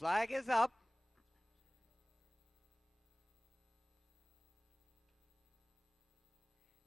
flag is up.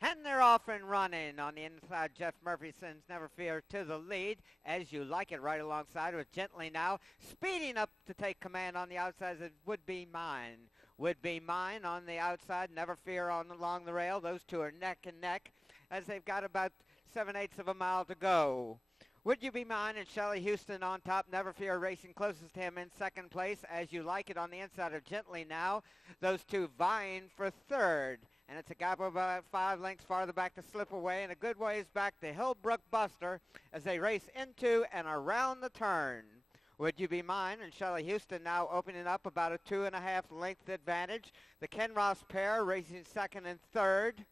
And they're off and running on the inside. Jeff Murphy sends Never Fear to the lead. As You Like It right alongside with Gently Now. Speeding up to take command on the outside is Would Be Mine. Would Be Mine on the outside. Never Fear along the rail. Those two are neck and neck as they've got about 7/8 of a mile to go. Would You Be Mine and Shelley Houston on top. Never Fear racing closest to him in second place. As You Like It on the inside of Gently Now. Those two vying for third. And it's a gap of about 5 lengths farther back to slip away and a good ways back to Hillbrook Buster as they race into and around the turn. Would You Be Mine and Shelley Houston now opening up about a 2.5 length advantage. The Ken Ross pair racing second and third.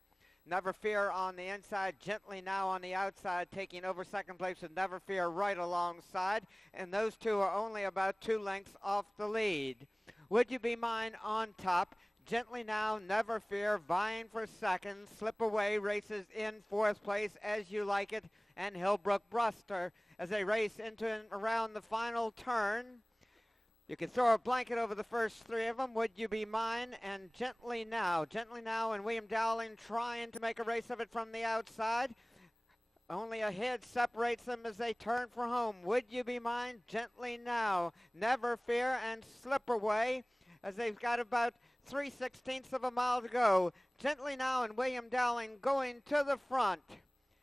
Never Fear on the inside, Gently Now on the outside, taking over second place with Never Fear right alongside. And those two are only about 2 lengths off the lead. Would You Be Mine on top. Gently Now, Never Fear, vying for second. Slip Away races in fourth place, As You Like It, and Hillbrook Buster as they race into and around the final turn. You can throw a blanket over the first 3 of them. Would You Be Mine and Gently Now. Gently Now and William Dowling trying to make a race of it from the outside. Only a head separates them as they turn for home. Would You Be Mine, Gently Now, Never Fear, and Slip Away as they've got about 3/16 of a mile to go. Gently Now and William Dowling going to the front.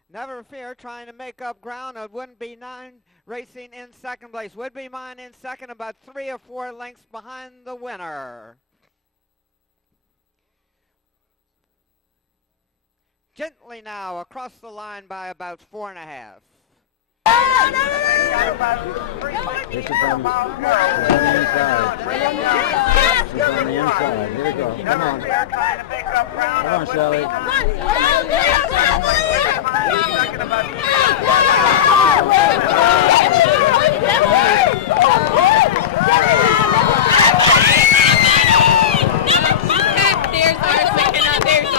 Never Fear trying to make up ground. It Wouldn't Be Mine racing in second place. Would Be Mine in second, about 3 or 4 lengths behind the winner. Gently Now across the line by about 4.5. Got about 3 lengths a mile to go. On the inside. Here we go. Come on. Trying to make up ground. Come on, Shelly. There's ours, second on there's ours.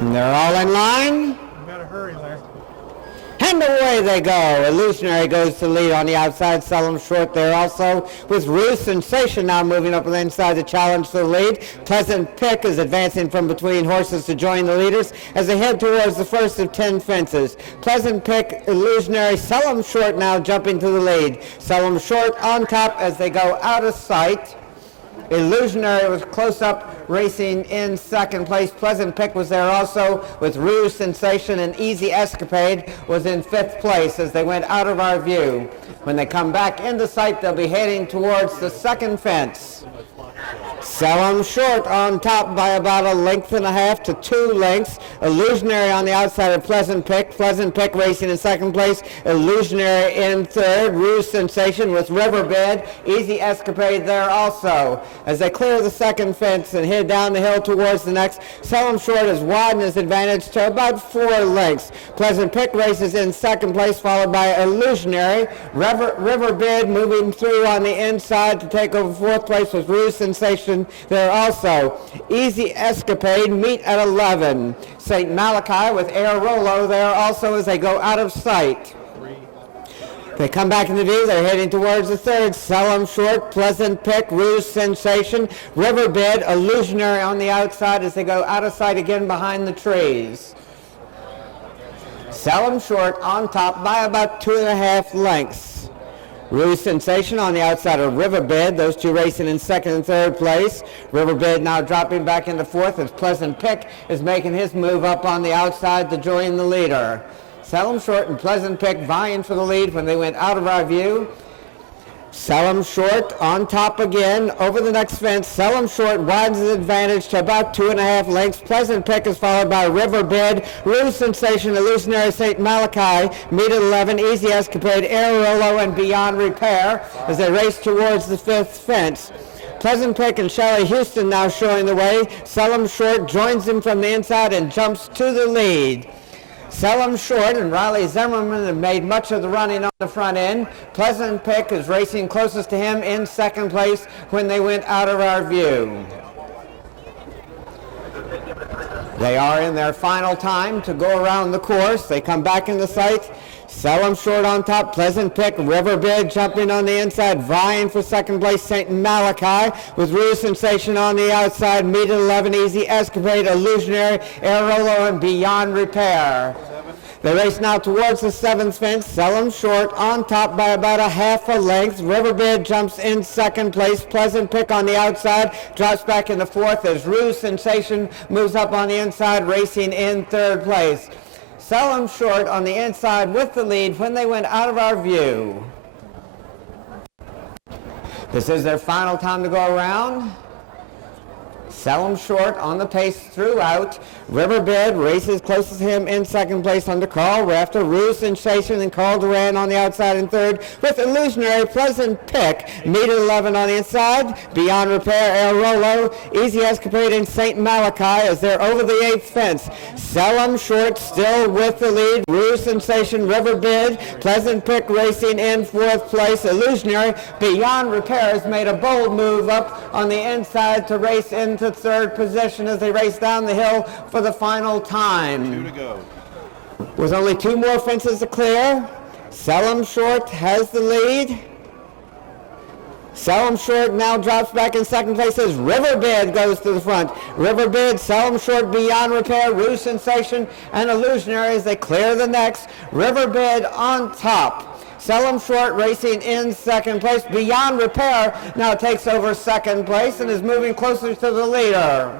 And they're all in line. You better hurry there. And away they go. Illusionary goes to lead on the outside. Seldom Short there also with Ruse Sensation now moving up on the inside to challenge the lead. Pleasant Pick is advancing from between horses to join the leaders as they head towards the first of 10 fences. Pleasant Pick, Illusionary, Seldom Short now jumping to the lead. Seldom Short on top as they go out of sight. Illusionary was close up racing in second place. Pleasant Pick was there also with Ruse Sensation, and Easy Escapade was in 5th place as they went out of our view. When they come back into sight, they'll be heading towards the second fence. Seldom Short on top by about 1.5 lengths to 2 lengths. Illusionary on the outside of Pleasant Pick. Pleasant Pick racing in second place. Illusionary in third. Ruse Sensation with Riverbed. Easy Escapade there also. As they clear the second fence and head down the hill towards the next, Seldom Short has widened his advantage to about 4 lengths. Pleasant Pick races in second place, followed by Illusionary. Riverbed moving through on the inside to take over 4th place with Ruse Sensation there also. Easy Escapade meet at 11. St. Malachi with Air Rolo there also as they go out of sight. They come back into view. They're heading towards the third. Seldom Short, Pleasant Pick, Ruse Sensation, Riverbed, Illusionary on the outside as they go out of sight again behind the trees. Seldom Short on top by about 2.5 lengths. Ruse Sensation on the outside of Riverbed. Those two racing in second and third place. Riverbed now dropping back into 4th as Pleasant Pick is making his move up on the outside to join the leader. Seldom Short and Pleasant Pick vying for the lead when they went out of our view. Selim Short on top again over the next fence. Selim Short widens his advantage to about 2.5 lengths. Pleasant Pick is followed by Riverbed, Ruse Sensation, Illusionary St. Malachi, Meet at 11, Easy Escapade, Air Rolo, and Beyond Repair as they race towards the 5th fence. Pleasant Pick and Shelley Houston now showing the way. Selim Short joins him from the inside and jumps to the lead. Selim Short and Riley Zimmerman have made much of the running on the front end. Pleasant Pick is racing closest to him in 2nd place when they went out of our view. They are in their final time to go around the course. They come back in the sight. Selim Short on top, Pleasant Pick, Riverbed jumping on the inside, vying for 2nd place, St. Malachi, with Ruse Sensation on the outside, Meet at 11, Easy Escapade, Illusionary, Air Rolo, and Beyond Repair. They race now towards the 7th fence. Selim Short on top by about 1/2 length. Riverbed jumps in 2nd place. Pleasant Pick on the outside, drops back in the 4th as Ruse Sensation moves up on the inside, racing in 3rd place. Selim Short on the inside with the lead when they went out of our view. This is their final time to go around. Selim Short on the pace throughout. Riverbed races closest to him in 2nd place under Carl Rafter. Ruse Sensation and Carl Duran on the outside in 3rd with Illusionary, Pleasant Pick, Meet at 11 on the inside. Beyond Repair, Air Rolo, Easy Escapade, and St. Malachi as they're over the 8th fence. Selim Short still with the lead. Ruse Sensation, Riverbed, Pleasant Pick racing in 4th place. Illusionary, Beyond Repair has made a bold move up on the inside to race into 3rd position as they race down the hill for the final time. 2 to go. With only 2 more fences to clear, Selim Short has the lead. Selim Short now drops back in 2nd place as Riverbed goes to the front. Riverbed, Selim Short, Beyond Repair, Ruse Sensation, and Illusionary as they clear the next. Riverbed on top. Selim Short racing in 2nd place. Beyond Repair now takes over 2nd place and is moving closer to the leader.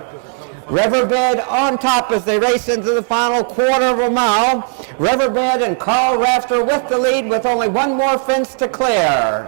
Riverbed on top as they race into the final 1/4 mile. Riverbed and Carl Rafter with the lead with only 1 more fence to clear.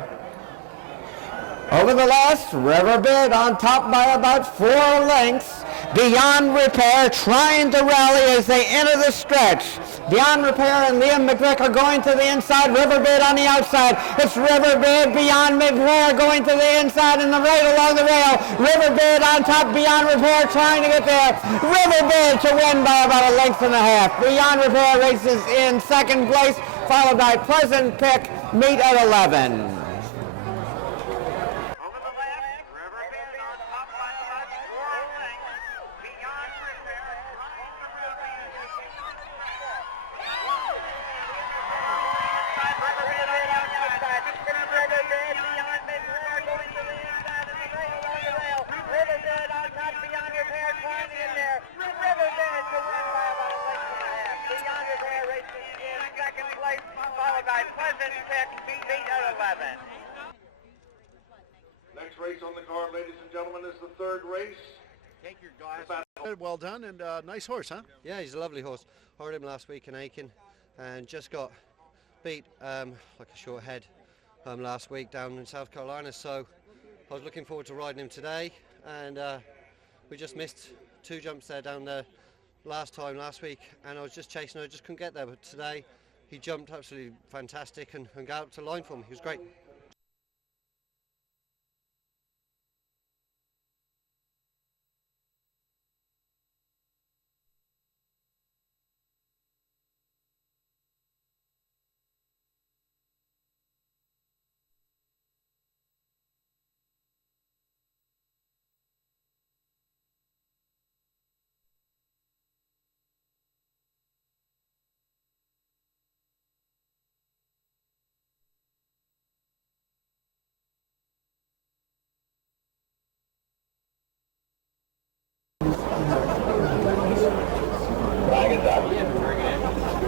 Over the last, Riverbed on top by about 4 lengths. Beyond Repair trying to rally as they enter the stretch. Beyond Repair and Liam McVick are going to the inside. Riverbed on the outside. It's Riverbed, Beyond Repair going to the inside and the right along the rail. Riverbed on top, Beyond Repair trying to get there. Riverbed to win by about 1.5 lengths. Beyond Repair races in 2nd place, followed by Pleasant Pick, Meet at 11. Next race on the card, ladies and gentlemen, is the 3rd race. Take your glass. Well done, and nice horse, huh? Yeah, he's a lovely horse. Hired him last week in Aiken and just got beat like a short head last week down in South Carolina, so I was looking forward to riding him today, and we just missed 2 jumps there down there last week, and I was just chasing, I just couldn't get there, but today he jumped absolutely fantastic and got up to line for me. He was great.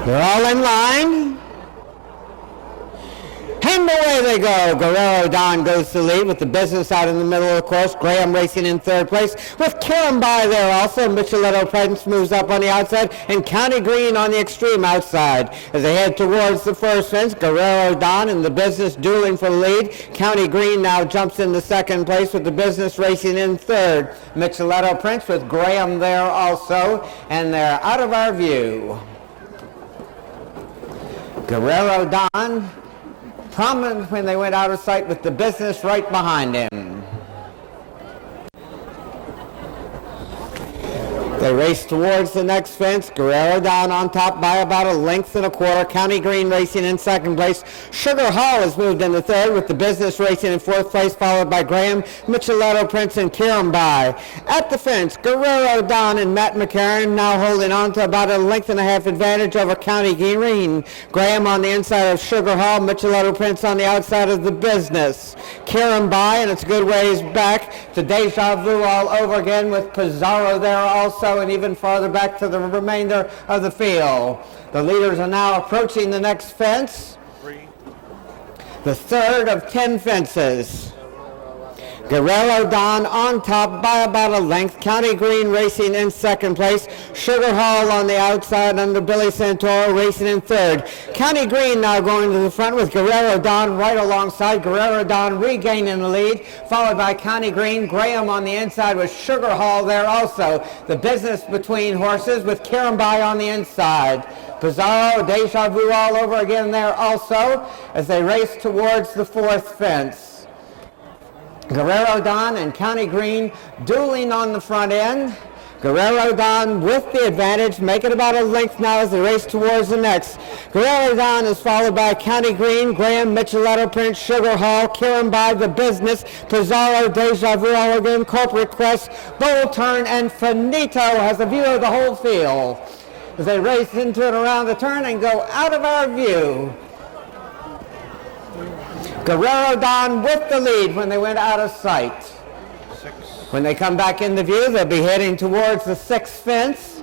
They're all in line. And And away they go. Guerrero Don goes to lead with the business out in the middle of the course. Graham racing in third place with Kirambai there also. Micheletto Prince moves up on the outside and County Green on the extreme outside. As they head towards the first fence, Guerrero Don and the business dueling for the lead. County Green now jumps into second place with the business racing in third. Micheletto Prince with Graham there also, and they're out of our view. Guerrero Don prominent when they went out of sight with the business right behind him. They race towards the next fence. Guerrero Don on top by about 1.25 lengths. County Green racing in second place. Sugar Hall has moved into third with the business racing in fourth place, followed by Graham, Micheletto Prince, and Kirambai. At the fence, Guerrero Don and Matt McCarron now holding on to about 1.5 lengths advantage over County Green. Graham on the inside of Sugar Hall, Micheletto Prince on the outside of the business. Kirambai, and it's a good ways back to Deja Vu all over again with Pizarro there also, and even farther back to the remainder of the field. The leaders are now approaching the next fence, the third of 10 fences. Guerrero Don on top by about 1 length. County Green racing in second place. Sugar Hall on the outside under Billy Santoro racing in third. County Green now going to the front with Guerrero Don right alongside. Guerrero Don regaining the lead, followed by County Green. Graham on the inside with Sugar Hall there also. The business between horses with Kirambai on the inside. Pizarro, Deja Vu all over again there also as they race towards the fourth fence. Guerrero Don and County Green dueling on the front end. Guerrero Don with the advantage, making about 1 length now as they race towards the next. Guerrero Don is followed by County Green, Graham, Micheletto Prince, Sugar Hall, Kirambai, the business, Pizarro, Deja Vu all again, Corporate Quest, Bowl Turn, and Finito has a view of the whole field as they race into and around the turn and go out of our view. Guerrero Don with the lead when they went out of sight. When they come back into view, they'll be heading towards the sixth fence.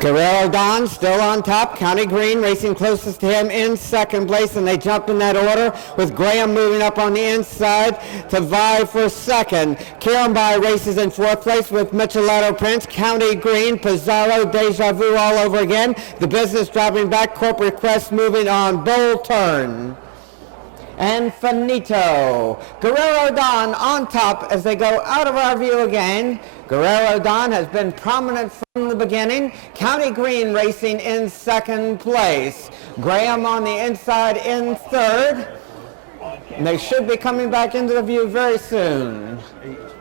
Guerrero Don still on top. County Green racing closest to him in second place, and they jump in that order with Graham moving up on the inside to vie for second. Kirambai races in fourth place with Micheletto Prince. County Green, Pizarro, Deja Vu all over again. The business dropping back. Corporate Quest moving on. Bowl Turn. And Finito. Guerrero Don on top as they go out of our view again. Guerrero Don has been prominent from the beginning. County Green racing in second place. Graham on the inside in third. And they should be coming back into the view very soon.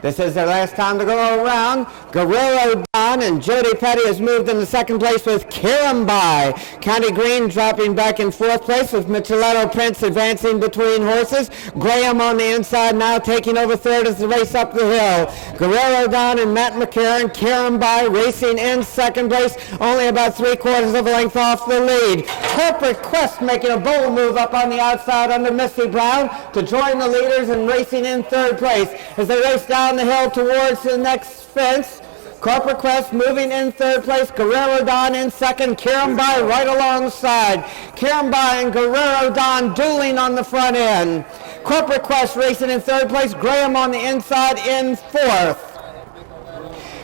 This is their last time to go around. Guerrero Don and Jody Petty has moved into second place with Kirambai. County Green dropping back in fourth place with Micheletto Prince advancing between horses. Graham on the inside now taking over third as they race up the hill. Guerrero Don and Matt McCarron. Kirambai racing in second place, only about 3/4 of a length off the lead. Corporate Quest making a bold move up on the outside under Misty Brown to join the leaders and racing in third place as they race down the hill towards the next fence. Corporate Quest moving in third place. Guerrero Don in second. Kirambai right alongside. Kirambai and Guerrero Don dueling on the front end. Corporate Quest racing in third place. Graham on the inside in fourth.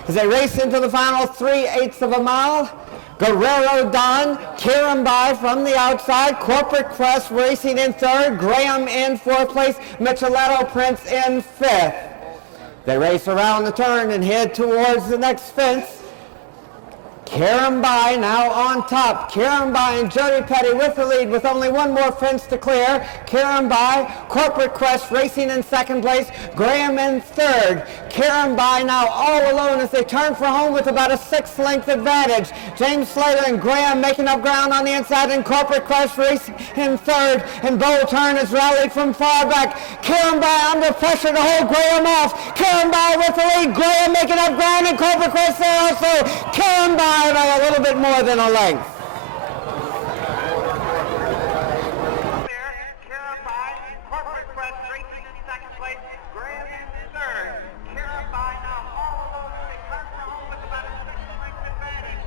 As they race into the final 3/8 of a mile, Guerrero Don, Kirambai from the outside, Corporate Quest racing in third, Graham in fourth place, Micheletto Prince in fifth. They race around the turn and head towards the next fence. Kirambai now on top. Kirambai and Jody Petty with the lead with only one more fence to clear. Kirambai, Corporate Quest racing in second place. Graham in third. Kirambai now all alone as they turn for home with about a 6 length advantage. James Slater and Graham making up ground on the inside, and Corporate Quest racing in third. And Bowl Turn has rallied from far back. Kirambai under pressure to hold Graham off. Kirambai with the lead. Graham making up ground, and Corporate Quest there also. Kirambai by a little bit more than a length. Kirambai, Corporate Quest racing in second place, Graham in third. Kirambai now all alone as they turn for home with about a 6 length advantage.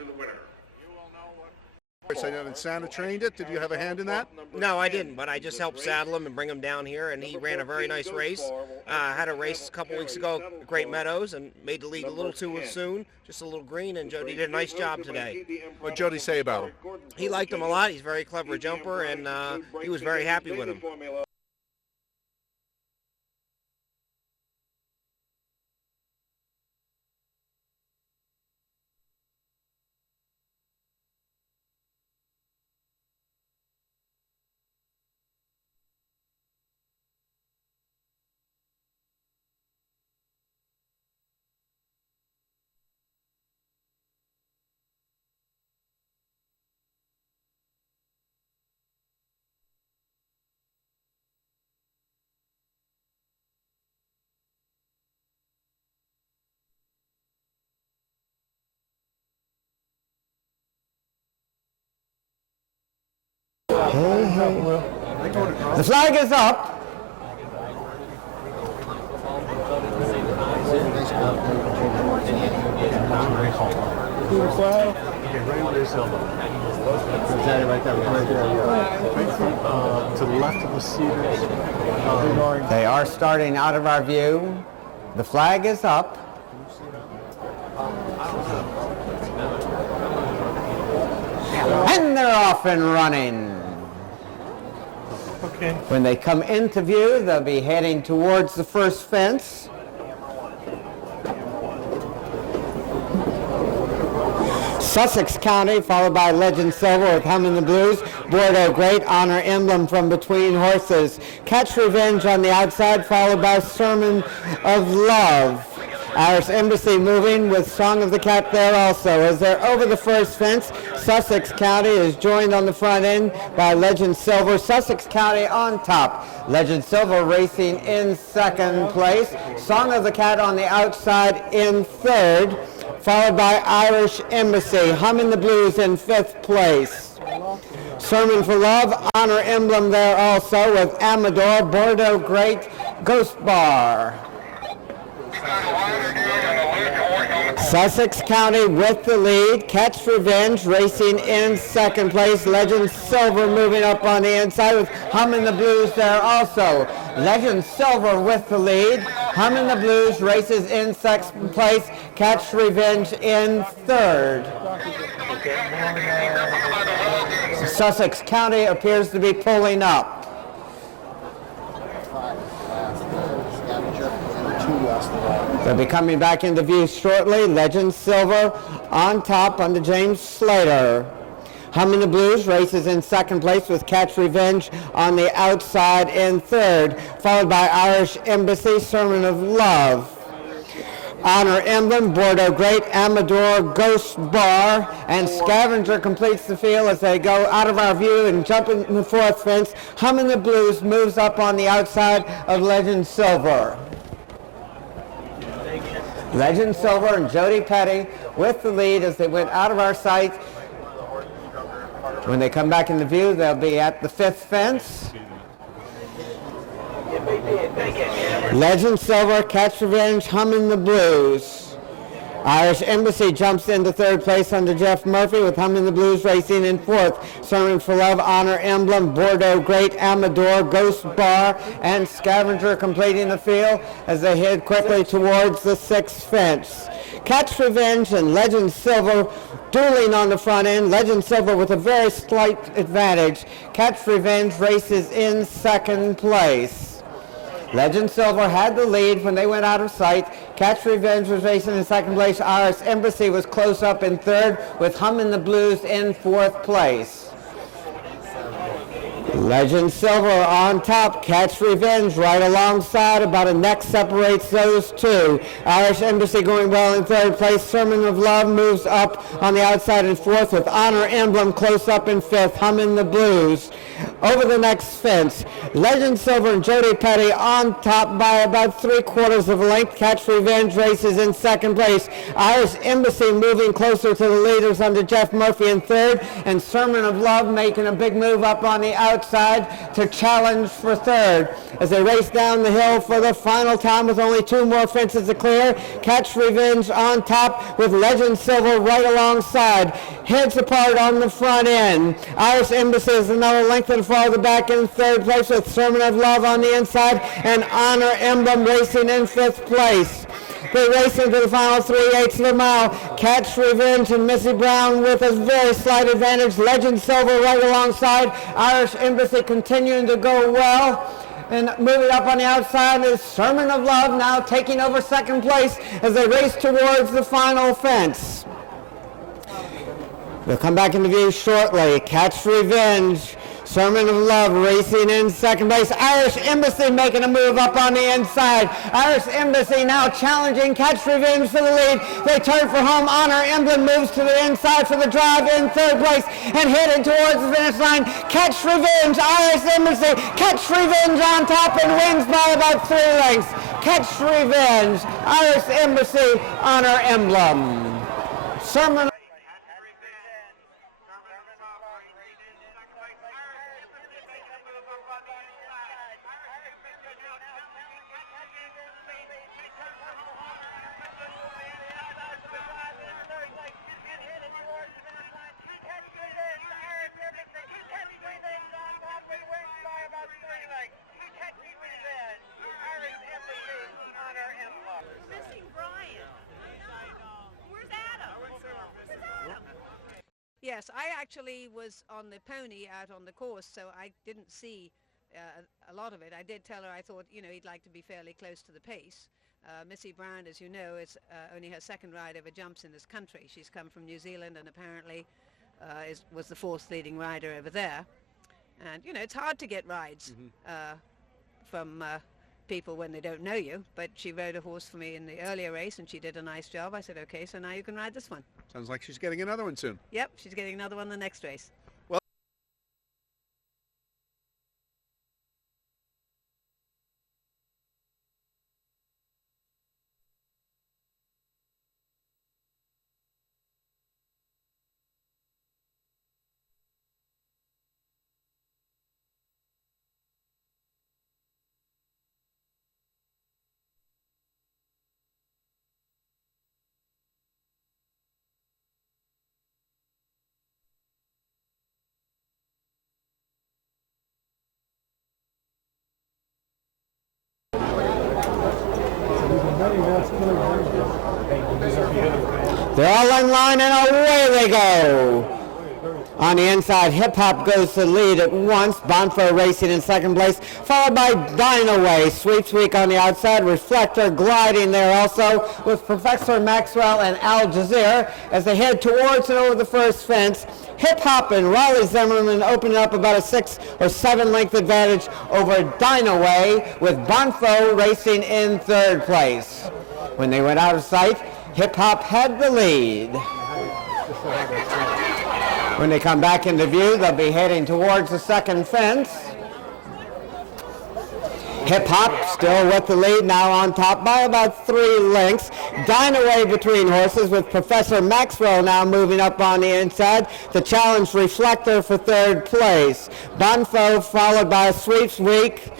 to the winner. I know that Santa trained it. Did you have a hand in that? No, I didn't, but I just helped saddle him and bring him down here, and he ran a very nice race. Had a race a couple weeks ago at Great Meadows and made the lead a little too soon, just a little green, and Jody did a nice job today. What did Jody say about him? He liked him a lot. He's a very clever jumper, and he was very happy with him. The flag is up. To the left of the Cedars. They are starting out of our view. The flag is up. And they're off and running. Okay. When they come into view, they'll be heading towards the first fence. Sussex County, followed by Legend Silver with Hum in the Blues. Bordeaux Great, Honor Emblem from between horses. Catch Revenge on the outside, followed by Sermon of Love. Irish Embassy moving with Song of the Cat there also. As they're over the first fence, Sussex County is joined on the front end by Legend Silver. Sussex County on top. Legend Silver racing in second place. Song of the Cat on the outside in third, followed by Irish Embassy. Hum in the Blues in fifth place. Sermon for Love, Honor Emblem there also with Amador, Bordeaux Great, Ghost Bar. Sussex County with the lead. Catch Revenge racing in second place. Legend Silver moving up on the inside with Hum in the Blues there also. Legend Silver with the lead. Hum in the Blues races in second place. Catch Revenge in third. Sussex County appears to be pulling up. They'll be coming back into view shortly. Legend Silver on top under James Slater. Hum in the Blues races in second place with Catch Revenge on the outside in third, followed by Irish Embassy, Sermon of Love. Honor Emblem, Bordeaux Great, Amador, Ghost Bar, and Scavenger completes the field as they go out of our view and jump in the fourth fence. Hum in the Blues moves up on the outside of Legend Silver. Legend Silver and Jody Petty with the lead as they went out of our sight. When they come back into view, they'll be at the fifth fence. Legend Silver, Catch Revenge, Hum in the Blues. Irish Embassy jumps into third place under Jeff Murphy with Hum in the Blues racing in fourth. Sermon for Love, Honor Emblem, Bordeaux Great, Amador, Ghost Bar, and Scavenger completing the field as they head quickly towards the sixth fence. Catch Revenge and Legend Silver dueling on the front end. Legend Silver with a very slight advantage. Catch Revenge races in second place. Legend Silver had the lead when they went out of sight. Catch Revenge was racing in second place. Irish Embassy was close up in third with Hum in the Blues in fourth place. Legend Silver on top, Catch Revenge right alongside. About a neck separates those two. Irish Embassy going well in third place. Sermon of Love moves up on the outside in fourth with Honor Emblem close up in fifth. Hum in the Blues. Over the next fence, Legend Silver and Jody Petty on top by about 3/4 of a length. Catch Revenge races in second place. Irish Embassy moving closer to the leaders under Jeff Murphy in third, and Sermon of Love making a big move up on the outside outside to challenge for third. As they race down the hill for the final time with only 2 more fences to clear, Catch Revenge on top with Legend Silver right alongside. Heads apart on the front end. Irish Embassy is another length and farther back in third place with Sermon of Love on the inside and Honor Emblem racing in 5th place. They race into the final 3/8 of a mile. Catch Revenge and Missy Brown with a very slight advantage. Legend Silver right alongside. Irish Embassy continuing to go well. And moving up on the outside is Sermon of Love now taking over 2nd place as they race towards the final fence. They'll come back into view shortly. Catch Revenge, Sermon of Love racing in 2nd place. Irish Embassy making a move up on the inside. Irish Embassy now challenging Catch Revenge for the lead. They turn for home. Honor Emblem moves to the inside for the drive in 3rd place and heading towards the finish line. Catch Revenge, Irish Embassy. Catch Revenge on top and wins by about 3 lengths. Catch Revenge, Irish Embassy, Honor Emblem. Sermon Yes, I actually was on the pony out on the course, so I didn't see a lot of it. I did tell her I thought, he'd like to be fairly close to the pace. Missy Brown, as you know, is only her 2nd ride over jumps in this country. She's come from New Zealand and apparently was the 4th leading rider over there. And, it's hard to get rides from people when they don't know you, but she rode a horse for me in the earlier race and she did a nice job. I said, okay, so now you can ride this one. Sounds like she's getting another one soon. Yep, she's getting another one the next race. They're all in line and away they go. On the inside, Hip Hop goes to the lead at once. Bonfire racing in 2nd place, followed by Dynaway. Sweeps Week on the outside. Reflector gliding there also with Professor Maxwell and Al Jazeera as they head towards and over the first fence. Hip Hop and Raleigh Zimmerman opening up about a 6 or 7 length advantage over Dynaway with Bonfo racing in 3rd place. When they went out of sight, Hip Hop had the lead. When they come back into view, they'll be heading towards the 2nd fence. Hip Hop still with the lead, now on top by about 3 lengths. Dynaway between horses with Professor Maxwell now moving up on the inside. The challenge Reflector for 3rd place. Bonfo followed by Sweeps Week.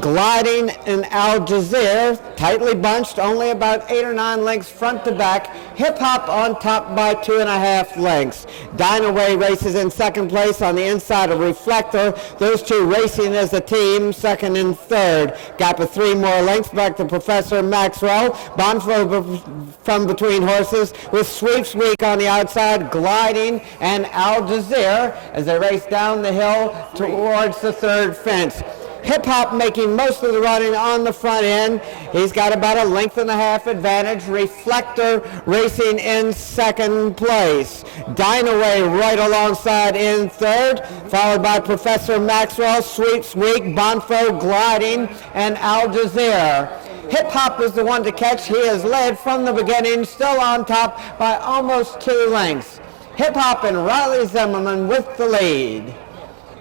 Gliding in Al Jazeera, tightly bunched, only about 8 or 9 lengths front to back. Hip Hop on top by 2.5 lengths. Dynaway races in 2nd place on the inside of Reflector. Those two racing as a team, 2nd and 3rd. Gap of 3 more lengths back to Professor Maxwell. Bonfo from between horses with Sweeps Week on the outside, Gliding and Al Jazeera as they race down the hill towards the 3rd fence. Hip Hop making most of the running on the front end. He's got about a 1.5 lengths advantage. Reflector racing in 2nd place. Dynaway right alongside in 3rd, followed by Professor Maxwell, Sweeps Week, Bonfo, Gliding, and Al Jazeera. Hip Hop is the one to catch. He has led from the beginning, still on top by almost 2 lengths. Hip Hop and Riley Zimmerman with the lead.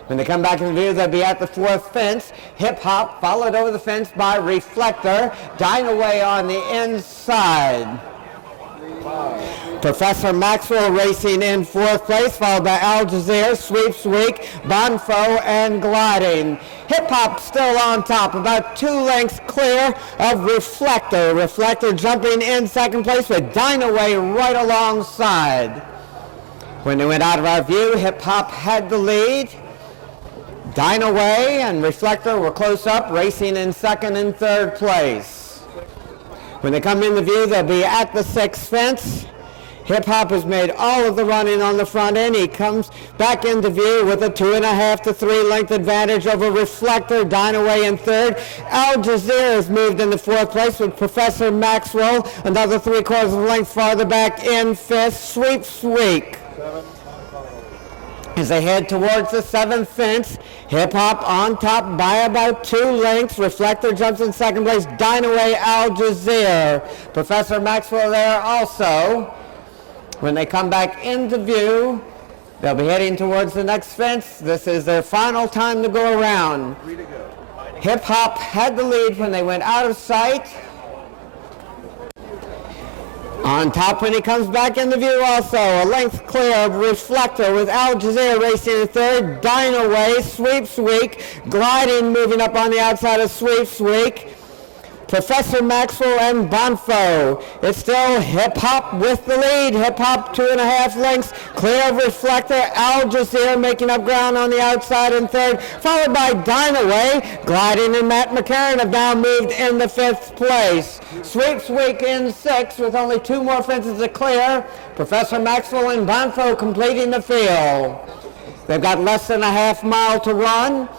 When they come back in view, they'll be at the 4th fence. Hip Hop followed over the fence by Reflector. Dynaway on the inside. Professor Maxwell racing in fourth place, followed by Al Jazeera, Sweeps Week, Bonfo, and Gliding. Hip Hop still on top, about 2 lengths clear of Reflector. Reflector jumping in second place with Dynaway right alongside. When they went out of our view, Hip Hop had the lead. Dynaway and Reflector were close up, racing in second and third place. When they come into view, they'll be at the 6th fence. Hip Hop has made all of the running on the front end. He comes back into view with a 2.5 to 3 length advantage over Reflector, Dynaway in third. Al Jazeera has moved into fourth place with Professor Maxwell, another 3/4 of a length farther back in fifth. Sweeps Week. As they head towards the 7th fence, Hip Hop on top by about 2 lengths. Reflector jumps in second place. Dynaway, Al Jazeera. Professor Maxwell there also. When they come back into view, they'll be heading towards the next fence. This is their final time to go around. Hip Hop had the lead when they went out of sight. On top when he comes back into view also, a length clear of Reflector with Al Jazeera racing in third. Dynaway, Sweeps Week, Gliding moving up on the outside of Sweeps Week. Professor Maxwell and Bonfo. It's still Hip Hop with the lead. Hip Hop 2.5 lengths clear of Reflector. Al Jazeera making up ground on the outside in third, followed by Dynaway. Gliding and Matt McCarron have now moved in the 5th place. Sweeps Week in 6th with only 2 more fences to clear. Professor Maxwell and Bonfo completing the field. They've got less than a half mile to run.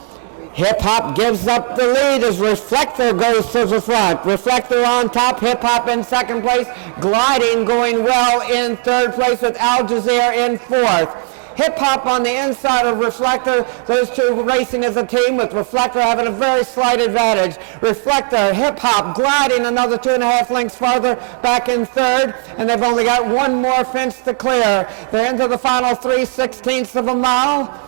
Hip Hop gives up the lead as Reflector goes to the front. Reflector on top, Hip Hop in second place, Gliding going well in third place with Al Jazeera in fourth. Hip Hop on the inside of Reflector, those two racing as a team with Reflector having a very slight advantage. Reflector, Hip Hop, Gliding another 2.5 lengths farther back in third, and they've only got 1 more fence to clear. They're into the final 3/16 of a mile.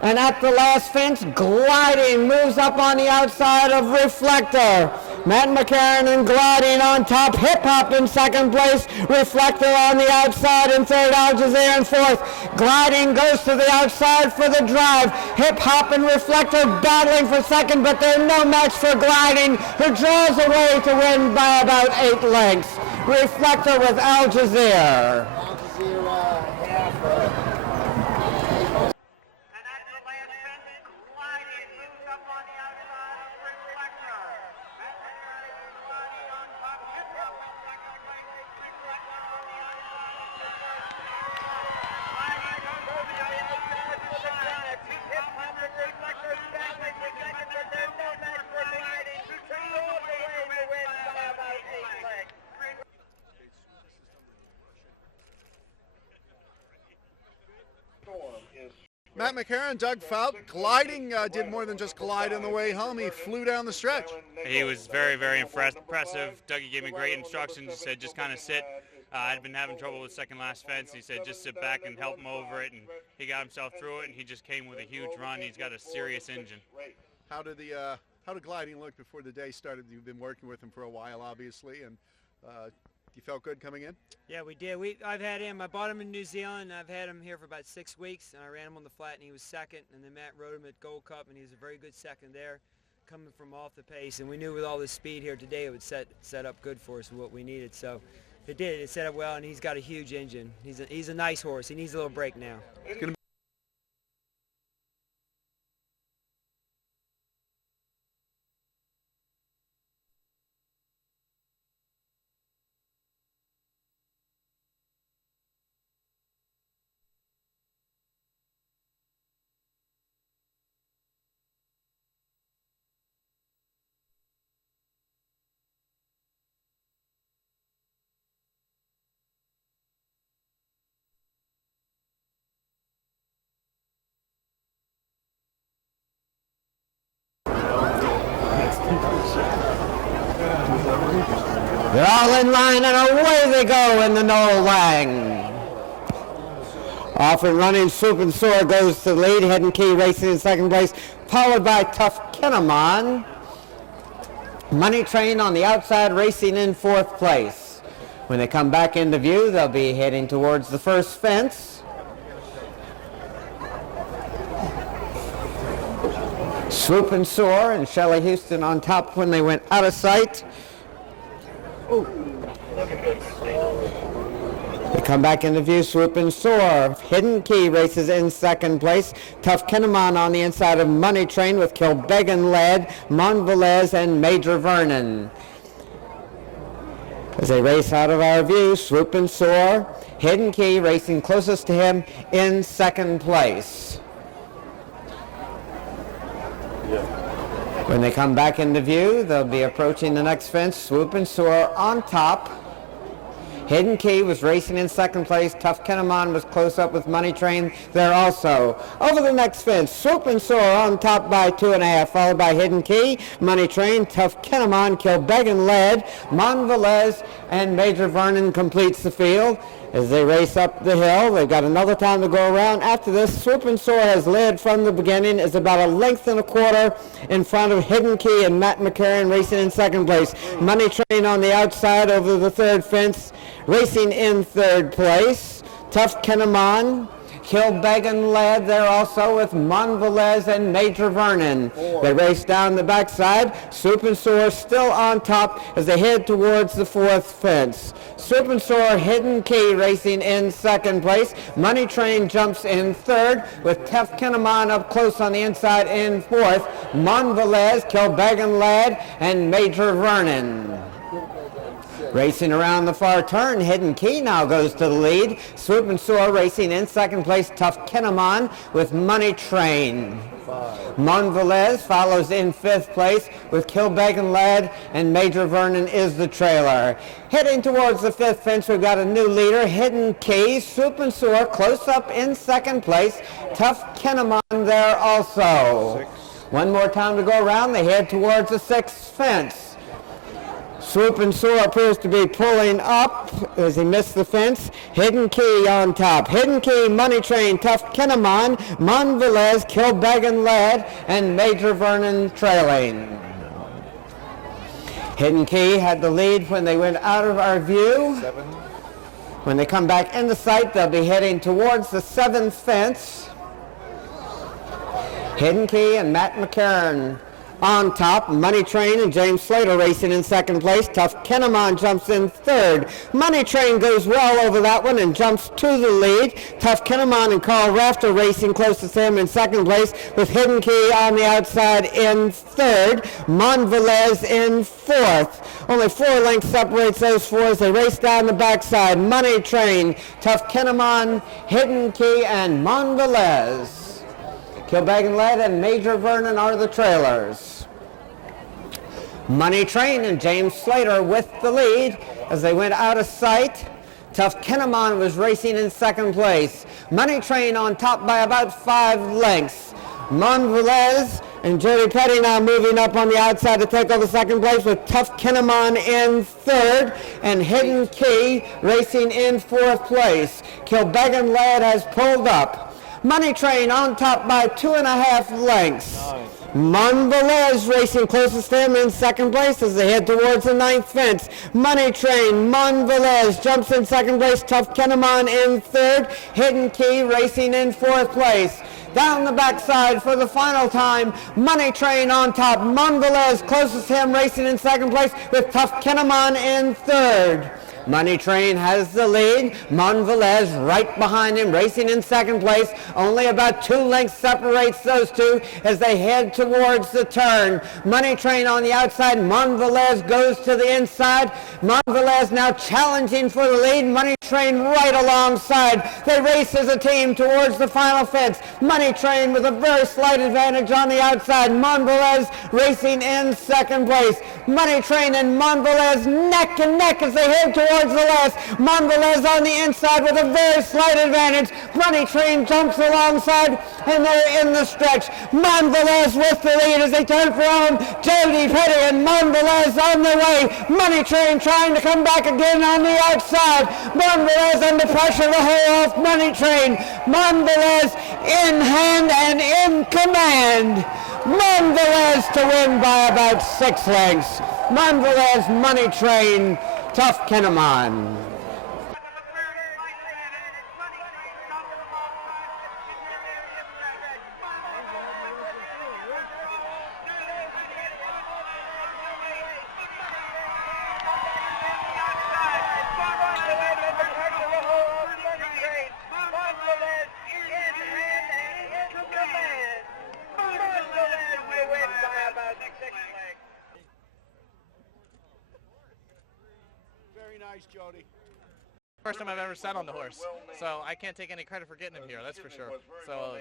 And at the last fence, Gliding moves up on the outside of Reflector. Matt McCarron and Gliding on top. Hip Hop in second place. Reflector on the outside in third. Al Jazeera in fourth. Gliding goes to the outside for the drive. Hip Hop and Reflector battling for second, but they're no match for Gliding, who draws away to win by about 8 lengths. Reflector with Al Jazeera. Matt McCarron, Doug Fout, Gliding did more than just glide on the way home. He flew down the stretch. He was very, very impressive. Dougie gave me great instructions. He said just kind of sit. I'd been having trouble with second last fence. He said just sit back and help him over it, and he got himself through it, and he just came with a huge run. He's got a serious engine. How did Gliding look before the day started? You've been working with him for a while, obviously, and you felt good coming in? Yeah, we did. I've had him. I bought him in New Zealand. I've had him here for about 6 weeks, and I ran him on the flat, and he was second. And then Matt rode him at Gold Cup, and he was a very good second there, coming from off the pace. And we knew with all this speed here today, it would set up good for us with what we needed. So it did. It set up well, and he's got a huge engine. He's a nice horse. He needs a little break now. It's gonna They're all in line, and away they go in the Noel Laing. Off and running, Swoop and Soar goes to the lead. Head and Key racing in second place, followed by Tough Kinnamon. Money Train on the outside racing in fourth place. When they come back into view, they'll be heading towards the first fence. Swoop and Soar and Shelley Houston on top when they went out of sight. They come back into view, Swoop and Soar. Hidden Key races in second place. Tough Kinnamon on the inside of Money Train with Kilbeggan Lad, Monvelez, and Major Vernon. As they race out of our view, Swoop and Soar, Hidden Key racing closest to him in second place. When they come back into view, they'll be approaching the next fence, Swoop and Soar on top. Hidden Key was racing in second place. Tough Kinnamon was close up with Money Train there also. Over the next fence, Swoop and Soar on top by 2.5, followed by Hidden Key, Money Train, Tough Kinnamon, Kilbeggan Lad, Monvelez, and Major Vernon completes the field. As they race up the hill, they've got another time to go around. After this, Swoop and Soar has led from the beginning, is about 1.25 lengths in front of Hidden Key and Matt McCarran racing in second place. Money Train on the outside over the third fence, racing in third place. Tough Kinnamon, Kilbeggan Lad there also with Monvelez and Major Vernon. They race down the backside. Swoop and Soar still on top as they head towards the fourth fence. Swoop and Soar, Hidden Key racing in second place. Money Train jumps in third with Tough Kinnamon up close on the inside in fourth. Monvelez, Kilbeggan Lad, and Major Vernon. Racing around the far turn, Hidden Key now goes to the lead. Swoop and Soar racing in second place, Tough Kinnamon with Money Train. Monvelez follows in fifth place with Kilbeggan Lad, and Major Vernon is the trailer. Heading towards the fifth fence, we've got a new leader, Hidden Key. Swoop and Soar close up in second place. Tough Kinnamon there also. One more time to go around. They head towards the sixth fence. Swoop and Soar appears to be pulling up as he missed the fence. Hidden Key on top. Hidden Key, Money Train, Tough Kinnamon, Monvelez, Kilbeggan Lad, and Major Vernon trailing. Hidden Key had the lead when they went out of our view. When they come back in the sight, they'll be heading towards the seventh fence. Hidden Key and Matt McCarran on top. Money Train and James Slater racing in second place. Tough Kinnamon jumps in third. Money Train goes well over that one and jumps to the lead. Tough Kinnamon and Carl Rafter racing closest to him in second place with Hidden Key on the outside in third. Monvelez in fourth. Only 4 lengths separates those four as they race down the backside. Money Train, Tough Kinnamon, Hidden Key, and Monvelez. Kilbeggan Lad and Major Vernon are the trailers. Money Train and James Slater with the lead as they went out of sight. Tough Kinnamon was racing in second place. Money Train on top by about 5 lengths. Monvelez and Jody Petty now moving up on the outside to take over second place with Tough Kinnamon in third and Hidden Key racing in fourth place. Kilbeggan Lad has pulled up. Money Train on top by 2.5 lengths. Monvelez racing closest to him in second place as they head towards the ninth fence. Money Train, Monvelez jumps in second place. Tough Kinnamon in third. Hidden Key racing in fourth place. Down the backside for the final time, Money Train on top. Monvelez closest to him racing in second place with Tough Kinnamon in third. Money Train has the lead. Monvelez right behind him, racing in second place. Only about 2 lengths separates those two as they head towards the turn. Money Train on the outside. Monvelez goes to the inside. Monvelez now challenging for the lead. Money Train right alongside. They race as a team towards the final fence. Money Train with a very slight advantage on the outside. Monvelez racing in second place. Money Train and Monvelez neck and neck as they head towards the last. Monvelez on the inside with a very slight advantage. Money Train jumps alongside and they're in the stretch. Monvelez with the lead as they turn for home. Jody Petty and Monvelez on their way. Money Train trying to come back again on the outside. Monvelez under pressure to hold off Money Train. Monvelez in hand and in command. Monvelez to win by about 6 lengths. Monvelez, Money Train Tough Kinnaman. Very nice, Jody. First time I've ever sat on the horse, so I can't take any credit for getting him here, that's for sure. So,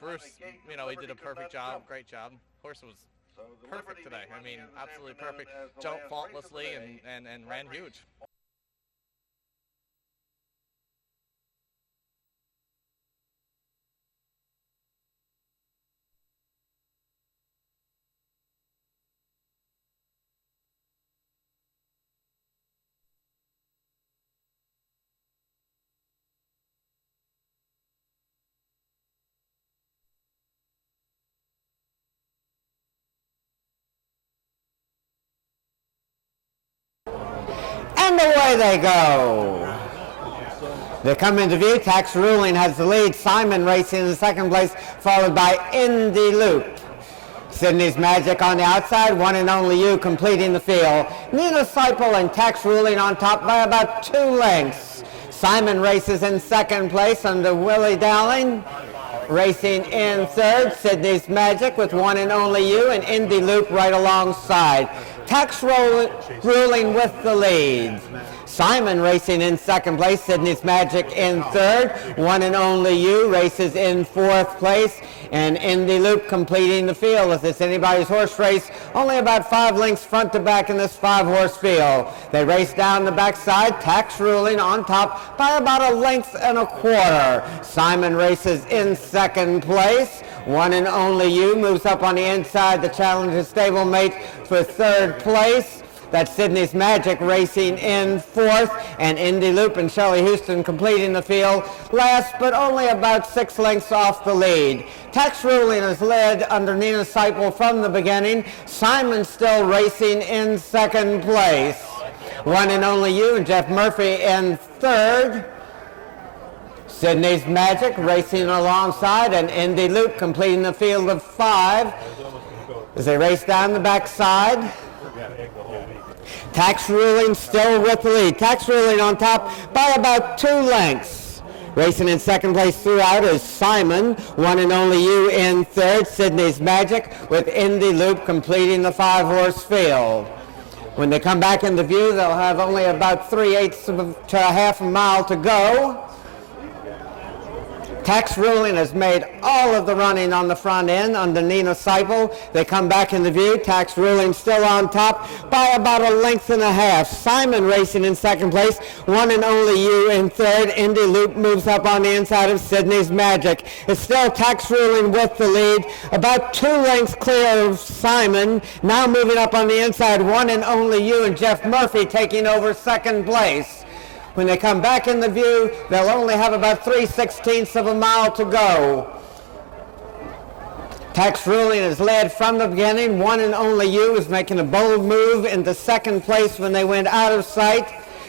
Bruce, he did a perfect job, great job. Horse was perfect today. I mean, absolutely perfect. Jumped faultlessly and ran huge. And away they go. They come into view. Tax Ruling has the lead. Simon racing in second place, followed by Indy Loop. Sydney's Magic on the outside, One and Only You completing the field. Nina Seipel and Tax Ruling on top by about 2 lengths. Simon races in second place under Willie Dowling. Racing in third, Sydney's Magic with One and Only You and Indy Loop right alongside. Tax Ruling with the lead. Simon racing in second place, Sydney's Magic in third, One and Only You races in fourth place, and Indy Loop completing the field. If it's anybody's horse race, only about 5 lengths front to back in this 5-horse field. They race down the backside, Tax Ruling on top by about 1.25 lengths. Simon races in second place. One and Only You moves up on the inside, the challenger stablemate for third place. That's Sydney's Magic racing in fourth, and Indy Loop and Shelley Houston completing the field last, but only about 6 lengths off the lead. Tax Ruling is led under Nina Seipel from the beginning. Simon still racing in second place. One and Only You and Jeff Murphy in third. Sydney's Magic racing alongside, and Indy Loop completing the field of 5 as they race down the backside. Tax Ruling still with the lead. Tax Ruling on top by about 2 lengths. Racing in second place throughout is Simon, One and Only You in third. Sydney's Magic with Indy Loop completing the 5-horse field. When they come back into view, they'll have only about 3/8 to a half a mile to go. Tax Ruling has made all of the running on the front end under Nina Seipel. They come back into view. Tax Ruling still on top by about 1.5 lengths. Simon racing in second place. One and Only You in third. Indy Loop moves up on the inside of Sydney's Magic. It's still Tax Ruling with the lead. About 2 lengths clear of Simon. Now moving up on the inside. One and Only You and Jeff Murphy taking over second place. When they come back in the view, they'll only have about 3/16 of a mile to go. Tax Ruling is led from the beginning. One and Only You is making a bold move into second place when they went out of sight.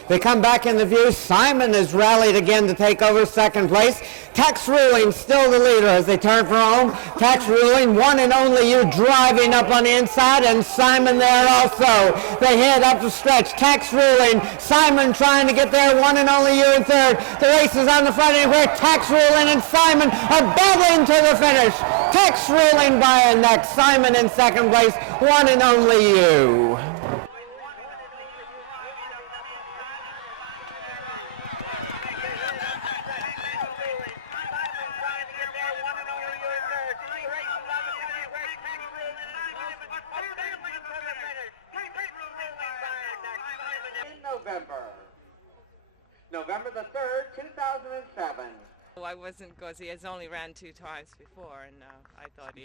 They come back in the view. Simon has rallied again to take over second place. Tax Ruling still the leader as they turn for home. Tax Ruling, One and Only You driving up on the inside, and Simon there also. They head up the stretch. Tax Ruling, Simon trying to get there. One and Only You in third. The race is on the front end where Tax Ruling and Simon are battling to the finish. Tax Ruling by a neck. Simon in second place. One and Only You. November the 3rd, 2007. I wasn't, because he has only ran 2 times before, and I thought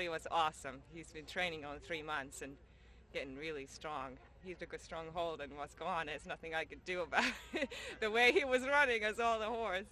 he was awesome. He's been training on 3 months and getting really strong. He took a strong hold, and what's going on, there's nothing I could do about it. The way he was running as all the horse.